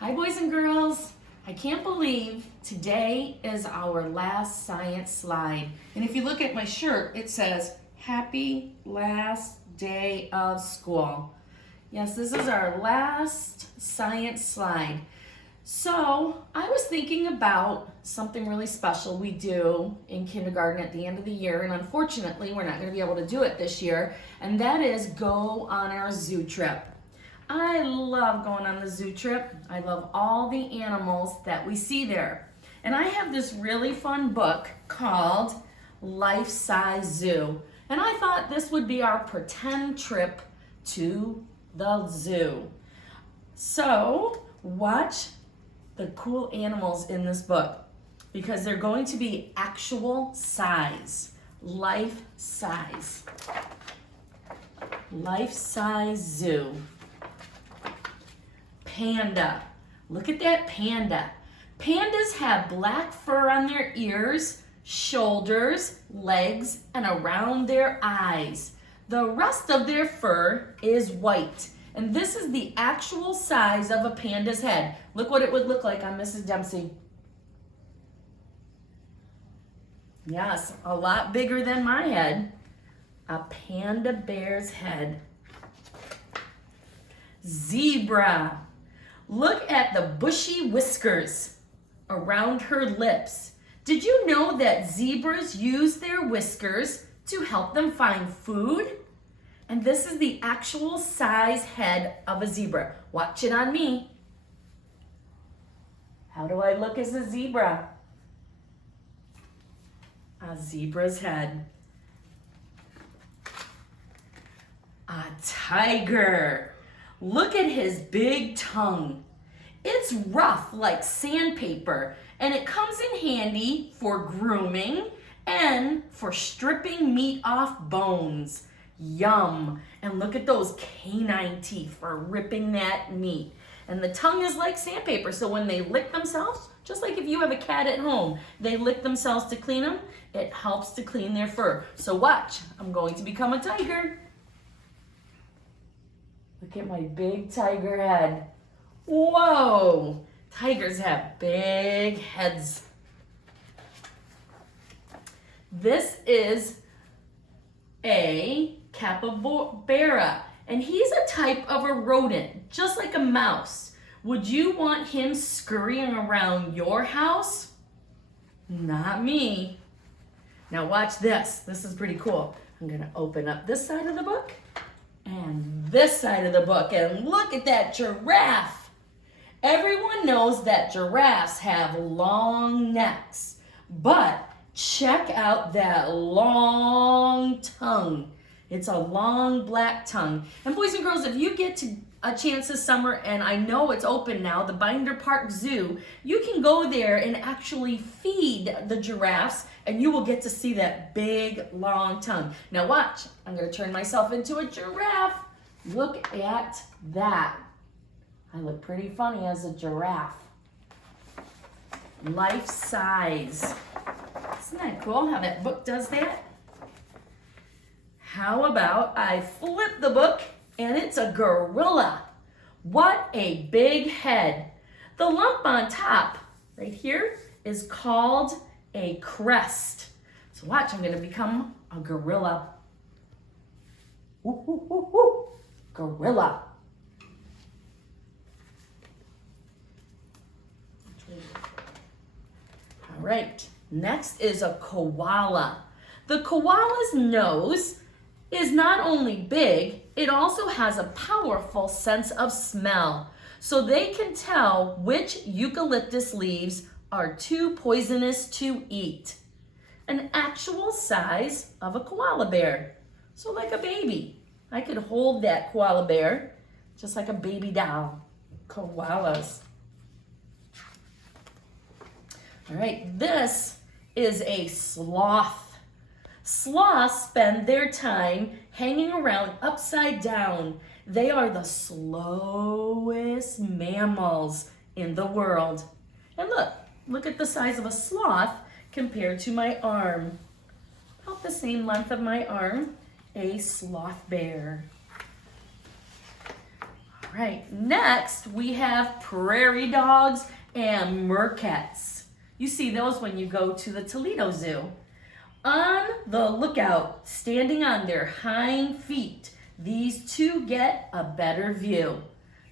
Hi, boys and girls. I can't believe today is our last science slide. And if you look at my shirt, it says, Happy last day of school. Yes, this is our last science slide. So I was thinking about something really special we do in kindergarten at the end of the year, and unfortunately we're not going to be able to do it this year, and that is go on our zoo trip. I love going on the zoo trip. I love all the animals that we see there. And I have this really fun book called Life Size Zoo. And I thought this would be our pretend trip to the zoo. So watch the cool animals in this book because they're going to be actual size, life size. Life Size Zoo. Panda. Look at that panda. Pandas have black fur on their ears, shoulders, legs, and around their eyes. The rest of their fur is white. And this is the actual size of a panda's head. Look what it would look like on Mrs. Dempsey. Yes, a lot bigger than my head. A panda bear's head. Zebra. Look at the bushy whiskers around her lips. Did you know that zebras use their whiskers to help them find food? And this is the actual size head of a zebra. Watch it on me. How do I look as a zebra? A zebra's head. A tiger. Look at his big tongue. It's rough like sandpaper, and it comes in handy for grooming and for stripping meat off bones. Yum. And look at those canine teeth for ripping that meat. And the tongue is like sandpaper, so when they lick themselves, just like if you have a cat at home, they lick themselves to clean them, it helps to clean their fur. So watch, I'm going to become a tiger. Look at my big tiger head. Whoa! Tigers have big heads. This is a capybara, and he's a type of a rodent, just like a mouse. Would you want him scurrying around your house? Not me. Now watch this. This is pretty cool. I'm going to open up this side of the book and this side of the book, and look at that giraffe. Everyone knows that giraffes have long necks, but check out that long tongue. It's a long black tongue. And boys and girls, if you get a chance this summer, and I know it's open now, the Binder Park Zoo, you can go there and actually feed the giraffes, and you will get to see that big, long tongue. Now watch, I'm gonna turn myself into a giraffe. Look at that. I look pretty funny as a giraffe. Life size. Isn't that cool how that book does that? How about I flip the book and it's a gorilla. What a big head. The lump on top right here is called a crest. So watch, I'm going to become a gorilla. Woo, woo, woo, woo. Gorilla. All right, next is a koala. The koala's nose is not only big, it also has a powerful sense of smell. So they can tell which eucalyptus leaves are too poisonous to eat. An actual size of a koala bear. So like a baby. I could hold that koala bear just like a baby doll. Koalas. All right, this is a sloth. Sloths spend their time hanging around upside down. They are the slowest mammals in the world. And look at the size of a sloth compared to my arm. About the same length of my arm, a sloth bear. All right, next we have prairie dogs and meerkats. You see those when you go to the Toledo Zoo. On the lookout, standing on their hind feet, these two get a better view.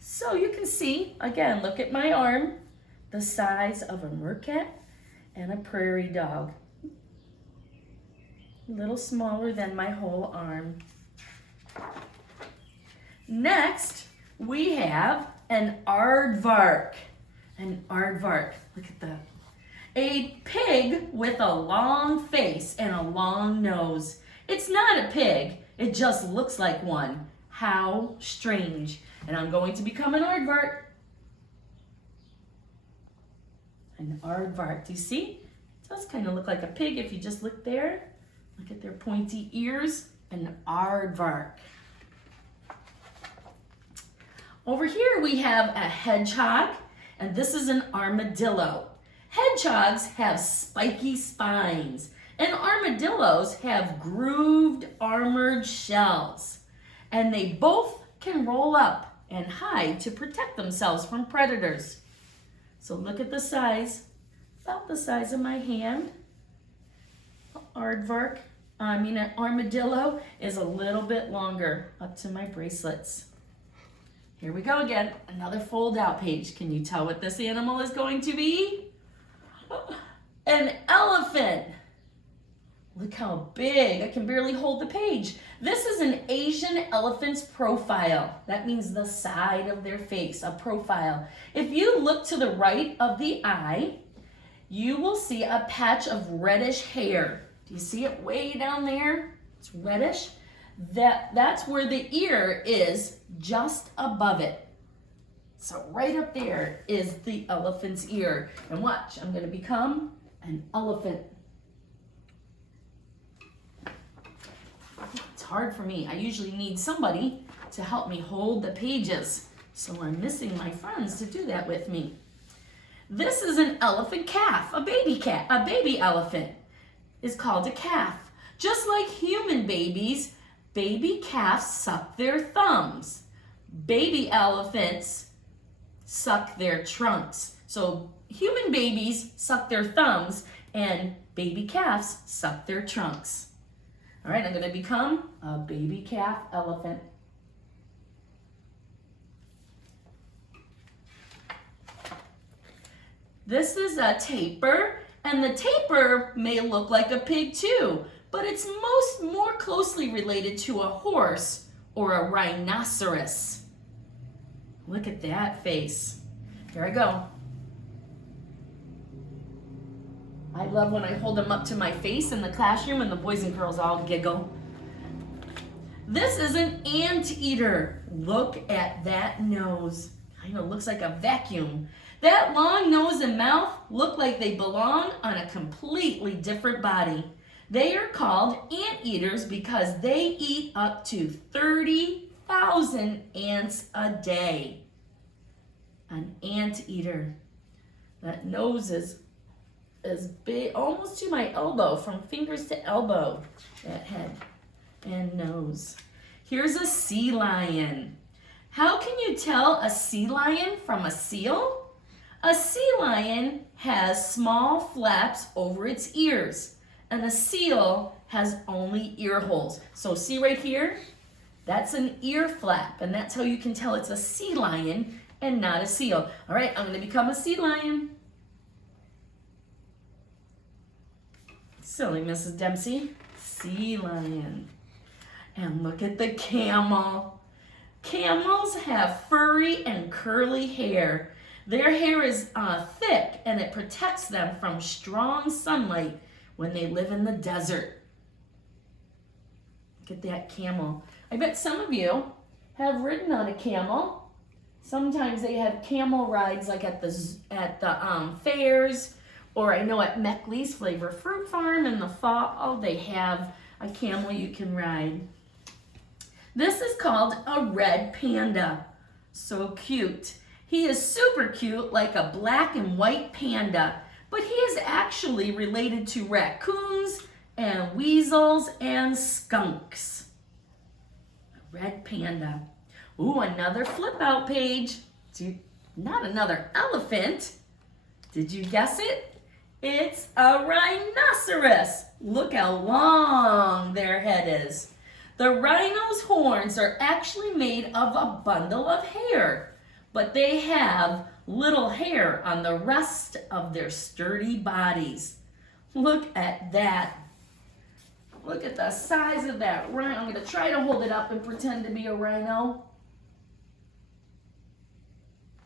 So you can see, again, look at my arm, the size of a meerkat and a prairie dog. A little smaller than my whole arm. Next, we have an aardvark. An aardvark, look at that. A pig with a long face and a long nose. It's not a pig, it just looks like one. How strange. And I'm going to become an aardvark. An aardvark, do you see? It does kind of look like a pig if you just look there. Look at their pointy ears. An aardvark. Over here we have a hedgehog, and this is an armadillo. Hedgehogs have spiky spines, and armadillos have grooved armored shells. And they both can roll up and hide to protect themselves from predators. So look at the size, about the size of my hand. An armadillo is a little bit longer, up to my bracelets. Here we go again, another fold out page. Can you tell what this animal is going to be? An elephant. Look how big, I can barely hold the page. This is an Asian elephant's profile. That means the side of their face, a profile. If you look to the right of the eye, you will see a patch of reddish hair. Do you see it way down there? It's reddish. That's where the ear is, just above it. So right up there is the elephant's ear. And watch, I'm going to become an elephant. It's hard for me. I usually need somebody to help me hold the pages. So I'm missing my friends to do that with me. This is an elephant calf, a baby elephant is called a calf. Just like human babies, baby calves suck their thumbs. Baby elephants suck their trunks. So human babies suck their thumbs and baby calves suck their trunks. All right, I'm going to become a baby calf elephant. This is a tapir, and the tapir may look like a pig too, but it's more closely related to a horse or a rhinoceros. Look at that face. Here I go. I love when I hold them up to my face in the classroom and the boys and girls all giggle. This is an anteater. Look at that nose. I know, it looks like a vacuum. That long nose and mouth look like they belong on a completely different body. They are called anteaters because they eat up to 30,000 ants a day. An anteater. That nose is big, almost to my elbow, from fingers to elbow, that head and nose. Here's a sea lion. How can you tell a sea lion from a seal? A sea lion has small flaps over its ears, and a seal has only ear holes. So see right here? That's an ear flap, and that's how you can tell it's a sea lion and not a seal. All right, I'm going to become a sea lion. Silly Mrs. Dempsey. Sea lion. And look at the camel. Camels have furry and curly hair. Their hair is thick, and it protects them from strong sunlight when they live in the desert. Look at that camel. I bet some of you have ridden on a camel. Sometimes they have camel rides like at the fairs, or I know at Meckley's Flavor Fruit Farm in the fall, they have a camel you can ride. This is called a red panda. So cute. He is super cute, like a black and white panda, but he is actually related to raccoons and weasels and skunks. A red panda. Ooh, another flip out page. Not another elephant. Did you guess it? It's a rhinoceros. Look how long their head is. The rhino's horns are actually made of a bundle of hair, but they have little hair on the rest of their sturdy bodies. Look at that. Look at the size of that rhino. I'm going to try to hold it up and pretend to be a rhino.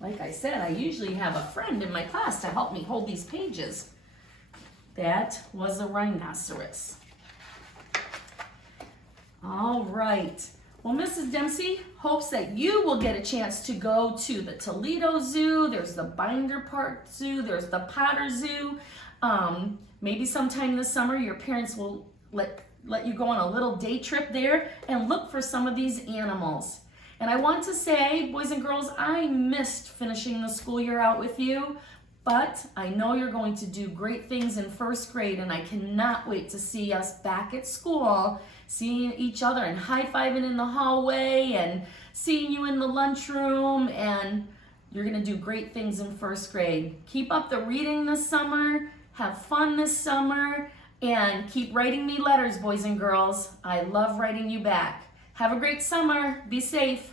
Like I said, I usually have a friend in my class to help me hold these pages. That was a rhinoceros. All right. Well, Mrs. Dempsey hopes that you will get a chance to go to the Toledo Zoo. There's the Binder Park Zoo. There's the Potter Zoo. Maybe sometime this summer your parents will let you go on a little day trip there and look for some of these animals. And I want to say, boys and girls, I missed finishing the school year out with you, but I know you're going to do great things in first grade, and I cannot wait to see us back at school, seeing each other and high-fiving in the hallway and seeing you in the lunchroom, and you're going to do great things in first grade. Keep up the reading this summer, have fun this summer, and keep writing me letters, boys and girls. I love writing you back. Have a great summer. Be safe.